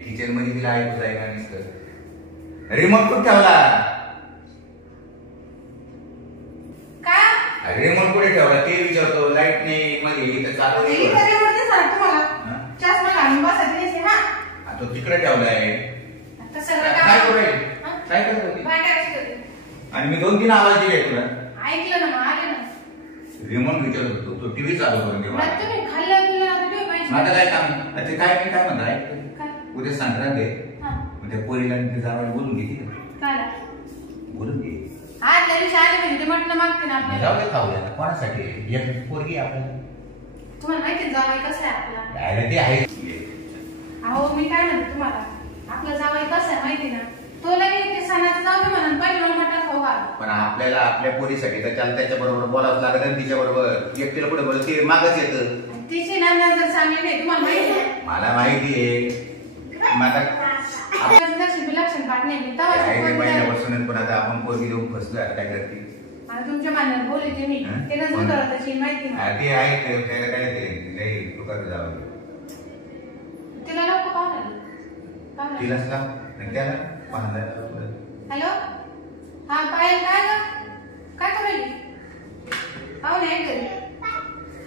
Kitchen मध्ये तिला ऐकू जायला नसतं. रिमोट कुठे ठेवला? काय रिमोट कुठे ठेवला ते विचारतो. लाईट नाही मध्ये इथं चालू नाही. चष्मा घालून बसायचे ना. आता तिकडे ठेवलाय. काय करू राहील? काय करत होती? आणि मी 2-3 आवाज दिले तुला. ऐकलं ना, आले ना. रिमोट विचारत होतो. तो टीव्ही चालू करून दे. तुम्ही खाल्लं पिल्लं आता टीव्ही पाहिजे. आता काय काम? ते काय मी काय म्हणताय? उद्या संक्रांत आहे. त्या पोरीला ते जावं बोलून घे. काय बोलून घे. आज तरी शाळेत म्हणजे म्हटलं मागते ना आपल्याला. जाऊ दे खाऊया. कोणासाठी? एक पोरगी आपल्याला. तुम्हाला माहिती जावई कसं आहे आपला? काय ते आहे. अहो मी काय म्हणते तुम्हाला, आपला जावई कसं आहे माहिती ना. तो लगेच ते सणाचं जाऊ दे म्हणून पहिले मटण खाऊ घाल. पण आपल्याला आपल्या पोरीसाठी तर त्याला त्याच्या बरोबर बोलावं लागत आणि तिच्या बरोबर एकटीला पुढे बोलत ते मागच येतं. तिची नंतर चांगली नाही तुम्हाला माहिती आहे. मला माहिती आहे. लक्षण काढणे महिन्यापासून पण आता आपण पोरगी देऊन फसलो. काय करते तुमच्या मान्यावर बोलते मी. ते माहिती ते आहे. त्याला काय ते नाही दुकान जावं. तिला लोक पाहणार. तिलाच लाव त्याला पाहणार. हॅलो हा पायल काय ग? काय करायली? पाहुणे आहे घरी.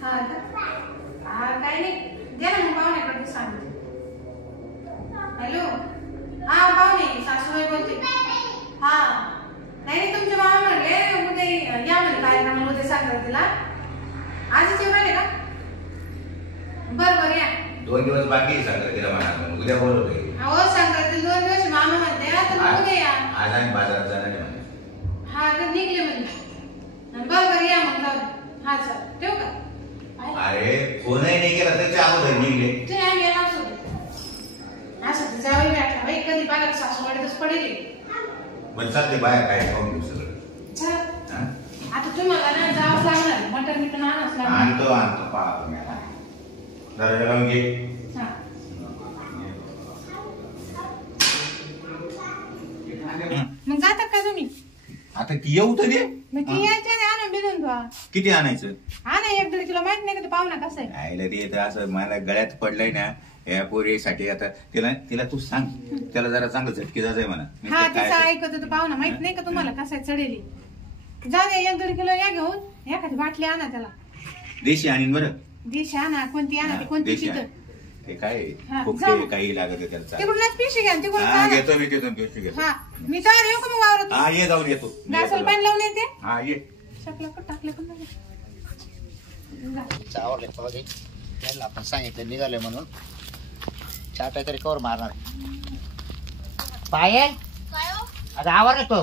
हा काय नाही दे ना मग पाहुण्याकडे सांगते. हॅलो हा पाहुणे सासूबाई बोलते. हा नाही तुमचे मामा म्हणले उद्या या म्हणे कार्यक्रमाला. उद्या संक्रांतीला आजच येऊ राहिले का? बरं या. 2 दिवस बाकी संक्रांतीला म्हणा. उद्या बोलवते. हो संक्रांतीला 2 दिवस मामा म्हणते. आता उद्या या. आज आणि बाजारात जाणार म्हणे. हा तर निघले म्हणजे. बरं या मग जाऊ. हा चल ठेवू का? अरे फोनही नाही केला त्याच्या अगोदर निघले. ते आम्ही येणार सोबत. असं जावई भेटला बाई कधी पाहिलं सासूवाडीतच पडेल. मग चालते बाहेर काय खाऊन घेऊ सगळं. आता तुम्हाला ना जावं लागणार. मटण बिटन आणच लागणार. आणतो पाहतो मी आता. जरा लावून घे. मग जातात का तुम्ही? आता येऊ तर दे. मग ती यायच्या आणून बिजून ठेवा. किती आणायचं? आणा 1-1.5 किलो. माहित नाही का ते पाहुणा कसं आहे? आईला ते असं मला गळ्यात पडलंय ना या पोरीसाठी. आता तिला तू सांग त्याला जरा चांगलं झटके जायचंय म्हणा. हा तिचा ऐकत होतो पाहुणा. माहित नाही का तुम्हाला कसं आहे चढेली. जाऊ दे 1-1.5 किलो या घेऊन. एखादी बाटली आणा त्याला. देशी आणीन बरं. देशी आणा. कोणती आणा ती कोणती तिथं. ते काय खूप काही लागत त्याला. तिकडूनच पिशवी घ्या. तिकडून घेतो मी तिथून पिशवी घेतो. हा मी तर येऊ का मग वावरात? हा ये जाऊन येतो. गॅसवर पाणी लावून येते. हा ये. शकला पण टाकले पण नाही. आवडले पाहिजे त्याला. आपण सांगितलं निघाले म्हणून. चाटा तरी कवर मारणार. पायल अगं आवडलं तो.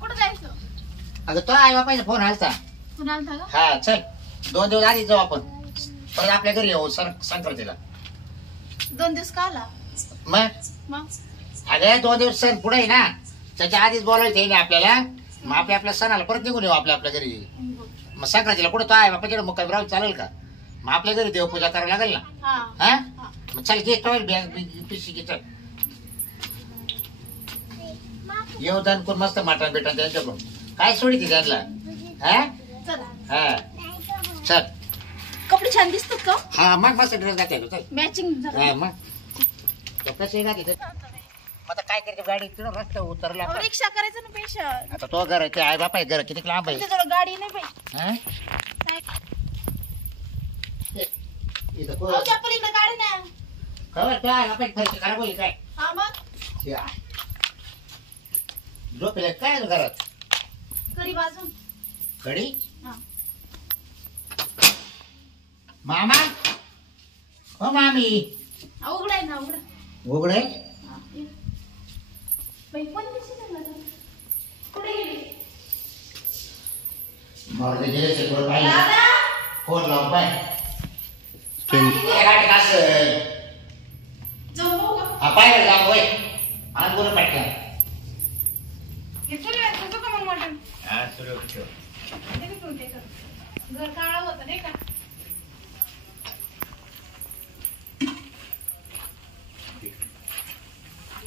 कुठं जायचं? अगं तो आई बापाचा फोन आलता. कुणाला का? हा चल 2 दिवस आधी जाऊ आपण. परत आपल्या घरी येऊ संक्रांतीला. 2 दिवस का आला? मग अगं 2 दिवस सण पुढे आहे ना. त्याच्या आधीच बोलायचं आहे ना आपल्याला. मग आपल्या सणाला परत निघून येऊ आपल्या घरी. मग संक्रांतीला कुठे तो आहे बापाकडे मग काही राहू चालेल का? मग आपल्या घरी देवपूजा करावी लागेल ना. हा मग चल घे टॉवेल पिशवी घे. चल येऊ दन कोण मस्त मटण बेटन त्यांच्याकडून. काय सोडी त्यांना. हा चल. कपडे छान दिसतात का? हा मग मस्त ड्रेस घातला. मॅचिंग. मग कपडे घातले. आता काय करते गाडी तिथं रस्ता उतरला. रिक्षा करायचं ना पेशल. आता तो घर आहे आई बाप आहे. घर किती लांब आहे. गाडी नाही पाहिजे. गाडी नाही. खबर काय आपण खर्च खराब होईल काय. हा मग झोपले काय घरात. कडी बाजून. कडी मामा हो मामी. उघड आहे ना. उघड आहे. कुठे गेली? फोन लावून पाय. पाय जाऊ होय. आज बोलून पाठला. घर काळा होत नाही का?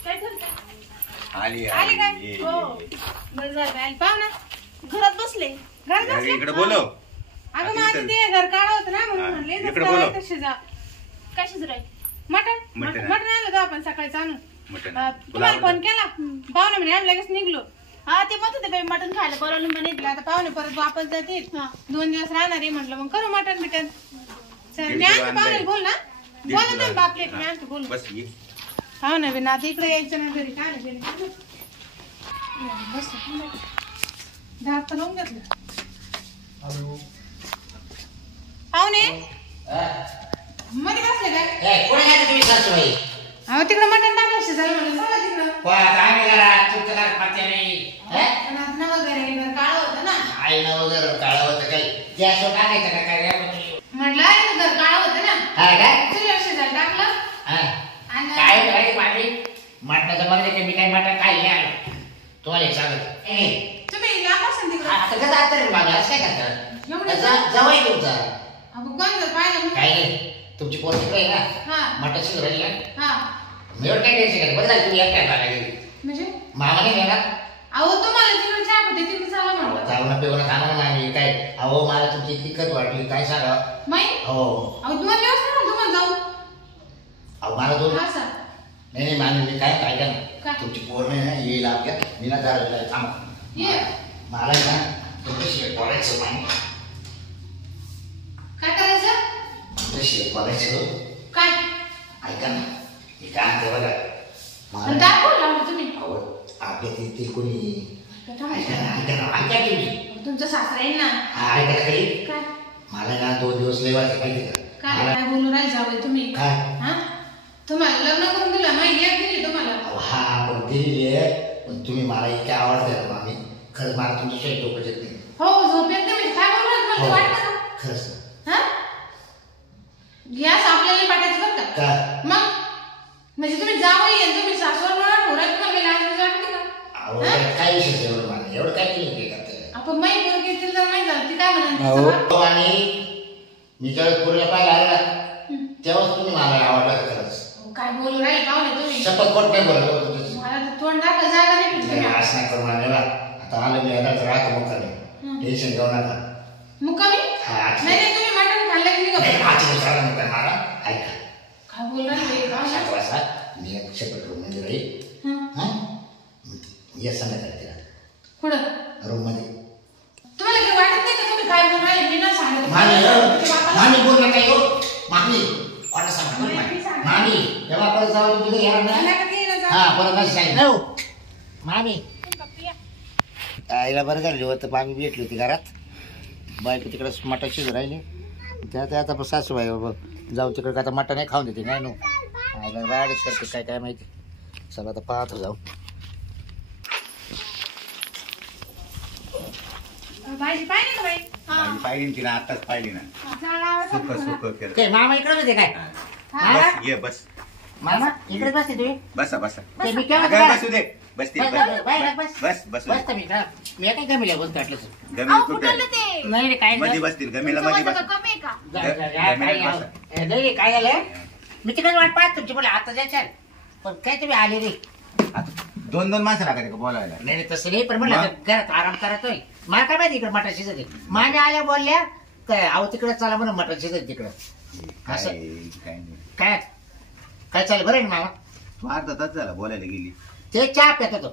काय करता? आली काय? हो बरं झालं. पाहू ना घरात बसले. इकडे बोलव. अगं माझं ते घर काढा होतं ना म्हणून म्हणले इकडे बोलव. तशी जा. कशीच राहील मटण मटण. मटण आणलं तर आपण सकाळीच आणू मटण. तुम्हाला फोन केला पाहुणे म्हणे आम्ही लगेच निघलो हा ते म्हणत होते बाई मटण खायला बोलवलं म्हणे. म्हटलं आता पाहुणे परत वापस जातील 2 दिवस राहणार आहे म्हटलं मग करू मटण बिटन चल मी आणते पाहुणे बोल ना बोला तुम्ही बापले मी आणते बोल बस ये. पाहुणे बी ना आता इकडे यायचं नाही घरी काय नाही बस दार तर लावून घेतलं पाहुणे मध्ये बसले काय कुठे गेले तुम्ही सासूबाई? अहो तिकडे मटण टाकलं शिजायला म्हणलं चला तिकडं काय घरात तुमचं काय पत्ते नाही. पण आता नवं घर आहे घर काळं होतं ना आईनं वगैरे काळं होतं काही गॅसवर टाकायचं का काय म्हटलं आहे घर काळं होतं ना हा काय चुलीवर शिजायला टाकलं आणि काय काय माझी मटणाचं बघ मी काही मटण काही नाही आलं तुम्हाला सांगत तुम्ही लांब तिकडं आता कसं आता माझं असं काय करता जवळ तुमचा अगं कोण जर पाहिलं काय नाही तुमची पोर तिकडे आहे ना हा मटण शिजू राहिली ना हा मी काय टेन्शन घेत बरं झालं तुम्ही एकट्या झाला गेली म्हणजे मामा नाही घेणार अहो तुम्हाला तिकडे चहा होते तिकडे चला म्हणलं जाऊन पिऊन खाणार ना आम्ही काय अहो मला तुमची तिखट वाटली काय सांगा माई हो अहो 2 दिवस ना तुम्हाला जाऊ अहो मला दोन हा सर नाही नाही मामी मी काय काय काय? ना तुमची पोर नाही ना येईल आपल्या मी ना जरा थांब ये मला ना तुमच्याशी बोलायचं मामी काय करायचं तुमच्याशी बोलायचं काय ऐका ना मी काय म्हणते बघा आणि दार कोण लावलं तुम्ही अहो आपल्या ते कोणी बेटा, ऐका ना ऐका ना ऐका तुम्ही तुमचं सासरा येईल ना हा ऐका काही काय मला ना 2 दिवस लेवायचं माहिती का काय मला काय बोलून राहायचं जावं तुम्ही काय हा तुम्हाला लग्न करून दिलं माहिती एक दिली तुम्हाला अहो, हा पण दिलेली आहे पण तुम्ही मला इतके आवडते ना मामी खरंच मला तुमच्याशिवाय झोपच येत नाही हो झोप येत नाही म्हणजे काय बोलणार हो. मला वाटतं का खरंच हा गॅस आपल्याला पाठायचं बरं का काय मग म्हणजे तुम्ही जावं येईल तुम्ही सासवर मला ठोराय तुम्हाला लाज वाटते का अहो काय विषय एवढं मला एवढं काय केलं ते करते आपण माई पोरगी तिला जर माहित झालं ती काय म्हणाल अहो आणि मी ज्यावेळेस पुरीला पाहायला आले ना तेव्हाच तुम्ही मला आवडला खरंच काय बोलू राहील पाहुणे तुम्ही शपथ कोट नाही बोलत तुमच्याशी मला तर तोंड दाखल जागा नाही भेटली नाही तुम्ही. असं नाही करू मला आता आलं मी येणार राहतो मग कमी टेन्शन घेऊ नका मुक्कामी हा नाही नाही तुम्ही मटण खाल्लं की नाही निघा आजच्या दिवसाला मग मला ऐका काय बोल राहिले पाहुणे? वासा मी एक शपथ रूम मध्ये राहील हं. हा ये संध्याकाळी तिला कुठं रूम मध्ये तुम्हाला काही वाटत नाही का तुम्ही काय बोल राहिले मी ना सांगत मामी बोल नका येऊ मामी कोणा सांगा मामी तेव्हा परत जाऊ तुम्ही घरी येणार नाही हा परत कसं सांगितलं मामी आईला बरं झाली होतं मामी भेटली होती घरात बायको तिकडे मटण शिजू राहिली त्यात आता सासूबाई जाऊ तिकडे आता मटण नाही खाऊन देते नाही नो आईला राडच करते काय काय माहिती चला आता पाहतो जाऊ भाजी पाहिजे का बाई भाजी पाहिली ना तिला आताच पाहिली ना सुक सुक केलं ते मामा इकडे होते काय बस ये बस मामा इकडे बसते तुम्ही बसा बसा ते मी केव्हा अगं, बसू दे बस ती बस, बस बस, बस. बस बसू बसता मी का मी काय गमीला बोलतो वाटलं गमी अहो कुठे कुठलं ते नाही रे काय मध्ये बसतील गमीला तुमचं मध्ये वजन बस कमी आहे का नाही काय झालं मी तिकडे वाट पाहत तुमची बोला आता जायचं पण काय तुम्ही आले रे दोन माणसं लागते का बोलायला नाही नाही, तसं नाही पण म्हणलं आता घरात आराम करतोय मला काय माहिती इकडे मटण शिजत माने आल्या बोलल्या काय अहो तिकडे चला म्हणून मटण शिजत तिकडं असं काय नाही काय काय चालेल बरं आहे ना मामा तू अर्धा तास झाला बोलायला गेली ते चहा पित होतो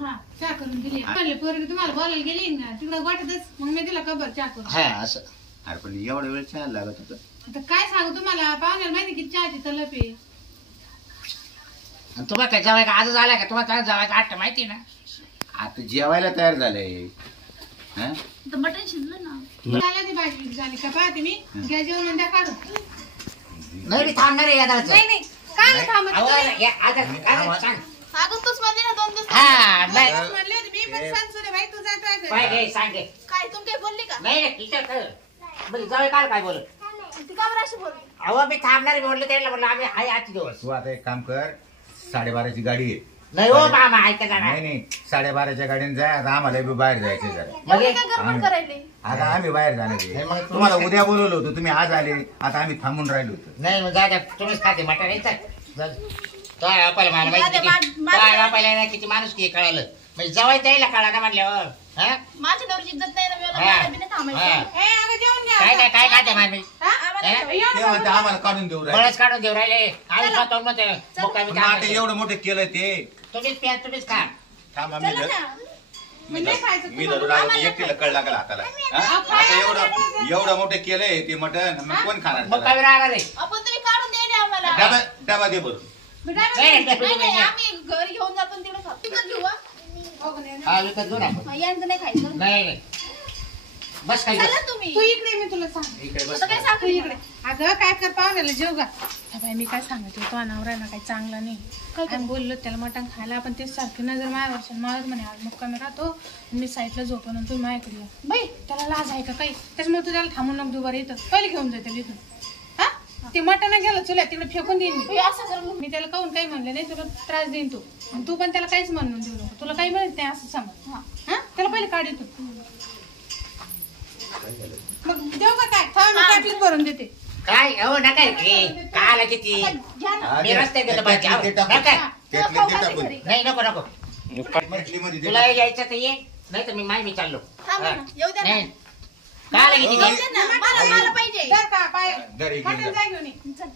हा चहा करून दिली म्हणले पोरगी तुम्हाला बोलायला गेली ना तिकडं वाटतच मग मी तिला खबर चहा करून हा असं अरे पण एवढा वेळ चहा लागत होतं आता काय सांगू तुम्हाला पाहुण्याला माहिती की चहाची तलप आहे आणि तुम्हाला काय जेवायला आजच आलाय का तुम्हाला काय जेवायचं आठ माहिती ना आता जेवायला तयार झालंय हा? तर मटण शिजलं ना झालं ती भाजी झाली का पाहते मी घ्या जेवण द्या काढून नाही मी थांबणार आहे यादाचं नाही नाही काय नाही थांबत अहो, तुम्ही? या, आदर, सांग अगं तूच म्हणली ना 2 दिवस हा नाही तेच म्हणले होते मी पण सांगतो भाई तू जात आहे काय घरी. घे सांग घे काय तुम काही बोलली का नाही नाही विचार कर म्हणजे जाऊ काय बोलत ती का बरं अशी बोलली अहो मी थांबणार बोललो त्याला म्हणलं आम्ही हाय आजचे दिवस तू आता एक काम कर 12:30ची गाडी आहे नाही हो मामा ऐका नाही जाणार नाही 12:30च्या गाडीने जा आता आम्हाला बी बाहेर जायचं जरा म्हणजे एवढी काय गडबड करायली आता आम्ही बाहेर जाणार नाही, आहे. मग तुम्हाला उद्या बोलवलं होतं तुम्ही आज आले आता आम्ही थांबून राहिलो होतो नाही मग जा तुम्हीच खाते मटण यायचं तो आपल्याला मला माहिती जाऊ दे, किती- तो आपल्याला नाही किती माणूस की कळालं म्हणजे जवळ द्यायला कळा ना म्हटल्यावर हा? माझ्या नवरीची इज्जत नाही ना हा. मला बिना थांबायचं हा. ए, अगं जेवून घ्या काय काय काय खाते मामी हा? आम्हाला हे? जेवायचं. ते म्हणते आम्हाला काढून देऊ राहिले बळच काढून देऊ राहिले आणि स्वतःहून म्हणते मुक्कामी पण आता थांबायचं. एवढं मोठं केलं ते तुम्हीच प्या तुम्हीच खा थांबा चला ना. मी नाही खायचं मी तुम्हाला. धरून आलो की एकटीला कळ लागला हाताला हा? आता एवढं मोठं केलंय ते मटण मग कोण खाणार त्याला? मुक्कामी राहणार आहे आपण तुम्ही काढून द्या ना आम्हाला डबा दे बरं मी काय नाही, म्हणते? नाही नाही आम्ही घरी घेऊन जातो आणि तिकडे खातो तिकडे घेऊ हा? हो का नाही? हा विकत घेऊ ना आपण. हा, यांचं नाही खायचं नाही नाही बस काही चला तुम्ही तू इकडे मी तुला सांग इकडे बस आता काय सांगू तू इकडे अगं काय कर पाहुण्याला जेव गा बाई मी काय सांगते तो नवरा ना काही चांगला नाही आम्ही बोललो त्याला मटण खायला आपण तेच सारखी नजर माझ्यावर मावत म्हणे आज मुक्कामी राहतो मी साईडला झोपण आणि तुम्ही माझ्याकडे या. बाई त्याला लाज आहे का काही त्याच्यामुळे तू त्याला थांबून नको दुबारा इथं पहिले घेऊन जाते इथून हा ते मटण गेलं चुल्या तिकडे फेकून देईन मी असं कर मग. मी त्याला काहून काही म्हणले नाही तुला त्रास देईन तू आणि तू पण त्याला काहीच म्हणून देऊ नको तुला काही म्हणत नाही असं समज हा त्याला पहिले काढ तू मग देऊ का काय थांब मी ताटलीत भरून देते काय हो नका काला किती घ्या ना. हा, मी रस्त्यात गेलो त्यातली पाहिजे. ते टाकून. नका. त्यातली खाऊ ते घालते टाकून. घरी. नाही नको नको मटलीमध्ये ते तुला टाकून. यायचं तर ये नाही तर मी चाललो थांबा ना. येऊ द्या ना. नाही काला किती हो, येऊ द्या ना. मला पाहिजे जर का पाय दर एक मटण घेऊन जा घेऊन ये. चल.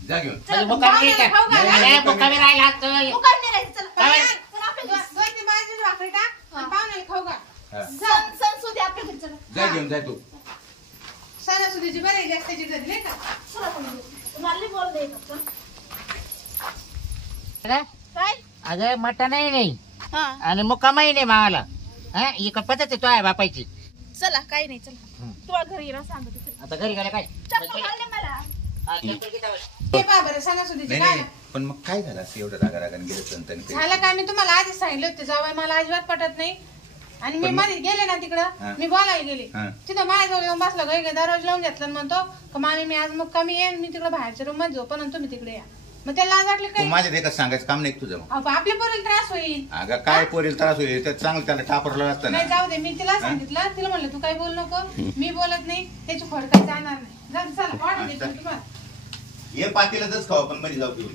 जा घेऊन म्हणजे मुक्कामी नाही खाऊ का? घाला. अरे मुक्कामी राहिला असतं. मुकाम नाही राहायचं. चला. काय? चला आपल्या घरी. दोन तीन बाजूची भाकरी टाक आणि पाहुण्याला खाऊ घाल हा. सण सुद्धा आपल्या घरी चला. जा घेऊन जा तू सणासुदीची बरे जास्तीची घरी नाही का चला तुम्ही. तुम्हाला नाही बोलू द्यायचं. अरे, काय अगं मटणही नाही हा आणि मुक्कामही नाही मावाला हा ही का पद्धत आहे तो आहे बापायची चला काही नाही चला तुला घरी येणार सांगतो तिथे. आता घरी गेलं काय चप्पल घाल दे मला. हा, चप्पल किती हवं? हे पहा बरं सणासुदीची नाही काय नाही पण मग काय झालं असं एवढं रागारागाने गेलं संतांनी काही? झालं काय मी तुम्हाला आधीच सांगितलं होते जावई मला अजिबात पटत नाही आणि मी पण मग- मध्ये गेले ना हा. तिकडं मी बोलायला गेले हा. तिथं माझ्याजवळ येऊन बसला गाई दरवाजा लावून घेतला आणि म्हणतो का मामी मी आज मुक्कामी येईन मी तिकडे बाहेरच्या रूम मध्ये झोपन आणि तुम्ही तिकडे या मग त्याला लाज वाटली तू काही माझ्या देखत सांगायचं काम नाही का तुझं मग? अहो, आपल्या पोरीला त्रास होईल अगं काय पोरील त्रास होईल तर चांगलं त्याला टापरलं असतं नाही ना जाऊ दे मी तिला सांगितलं तिला म्हणलं तू काही बोल नको मी बोलत नाही त्याची फड काही जाणार नाही जाऊ दे, चला वाढून देतो तुम्हाला हे पातीला जस खाऊ आपण मध्ये जाऊ घेऊन